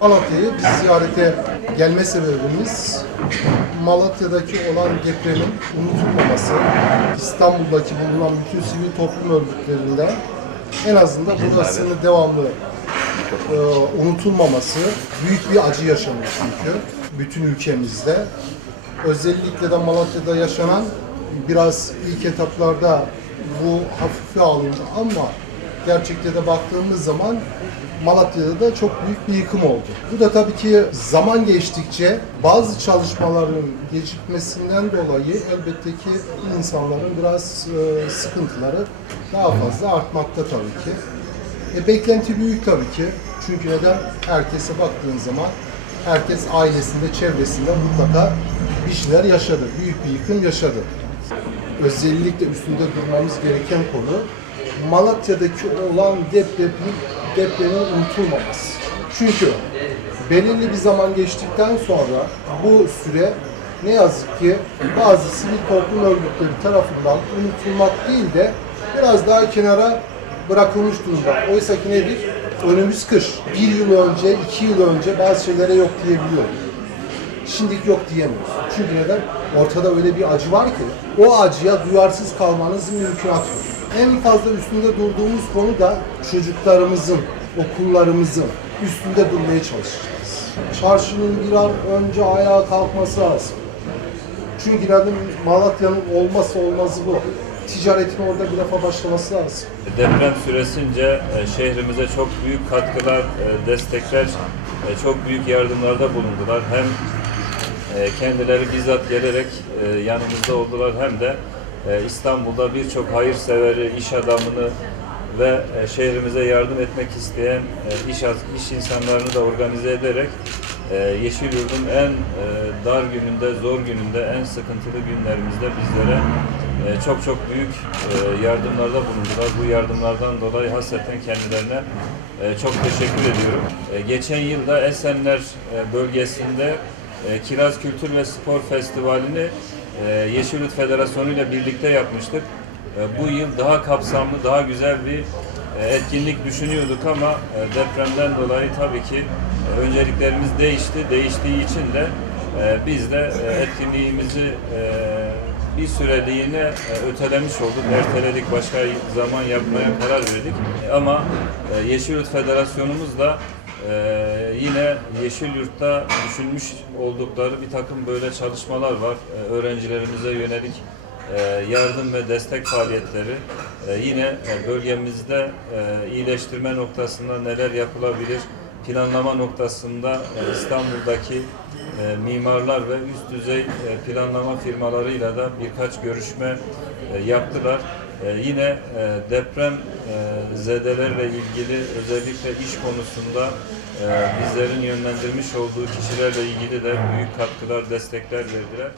Malatya'yı biz ziyarete gelme sebebimiz Malatya'daki olan depremin unutulmaması, İstanbul'daki bulunan bütün sivil toplum örgütlerinde en azından burasının devamlı e, unutulmaması büyük bir acı yaşanıyor çünkü bütün ülkemizde. Özellikle de Malatya'da yaşanan biraz ilk etaplarda bu hafife alındı ama gerçekte de baktığımız zaman Malatya'da da çok büyük bir yıkım oldu. Bu da tabii ki zaman geçtikçe bazı çalışmaların gecikmesinden dolayı elbette ki insanların biraz e, sıkıntıları daha fazla artmakta tabii ki. E, beklenti büyük tabii ki. Çünkü neden? Herkese baktığın zaman herkes ailesinde, çevresinde mutlaka bir şeyler yaşadı. Büyük bir yıkım yaşadı. Özellikle üstünde durmamız gereken konu Malatya'daki olan depremin, depremin unutulmaması. Çünkü belirli bir zaman geçtikten sonra bu süre ne yazık ki bazı sivil toplum örgütleri tarafından unutulmak değil de biraz daha kenara bırakılmış durumda. Oysa ki nedir? Önümüz kış. Bir yıl önce, iki yıl önce bazı şeylere yok diyebiliyorduk. Şimdilik yok diyemiyoruz. Çünkü neden? Ortada öyle bir acı var ki o acıya duyarsız kalmanızın mümkünatı yok. En fazla üstünde durduğumuz konu da çocuklarımızın, okullarımızın üstünde durmaya çalışacağız. Çarşının bir an önce ayağa kalkması lazım. Çünkü neden? Malatya'nın olmazsa olmazı bu. Ticaretin orada bir defa başlaması lazım. Deprem süresince e, şehrimize çok büyük katkılar, e, destekler, e, çok büyük yardımlarda bulundular. Hem kendileri bizzat gelerek yanımızda oldular hem de İstanbul'da birçok hayırseveri, iş adamını ve e, şehrimize yardım etmek isteyen e, iş, iş insanlarını da organize ederek e, Yeşilyurt'un en e, dar gününde, zor gününde, en sıkıntılı günlerimizde bizlere çok çok büyük yardımlarda bulundular. Bu yardımlardan dolayı hasreten kendilerine çok teşekkür ediyorum. Geçen yılda Esenler bölgesinde Kiraz Kültür ve Spor Festivali'ni e, Yeşilyurt Federasyonu ile birlikte yapmıştık. E, bu yıl daha kapsamlı, daha güzel bir e, etkinlik düşünüyorduk ama e, depremden dolayı tabii ki e, önceliklerimiz değişti. Değiştiği için de biz de etkinliğimizi bir süreliğine ötelemiş olduk, erteledik, başka zaman yapmaya karar verdik. Ama e, Yeşilyurt Federasyonumuz da e, yine Yeşilyurt'ta düşünmüş oldukları bir takım böyle çalışmalar var. E, öğrencilerimize yönelik e, yardım ve destek faaliyetleri e, yine e, bölgemizde e, iyileştirme noktasında neler yapılabilir, planlama noktasında e, İstanbul'daki e, mimarlar ve üst düzey e, planlama firmalarıyla da birkaç görüşme yaptılar. Yine deprem zedelerle ilgili özellikle iş konusunda bizlerin yönlendirmiş olduğu kişilerle ilgili de büyük katkılar, destekler verdiler.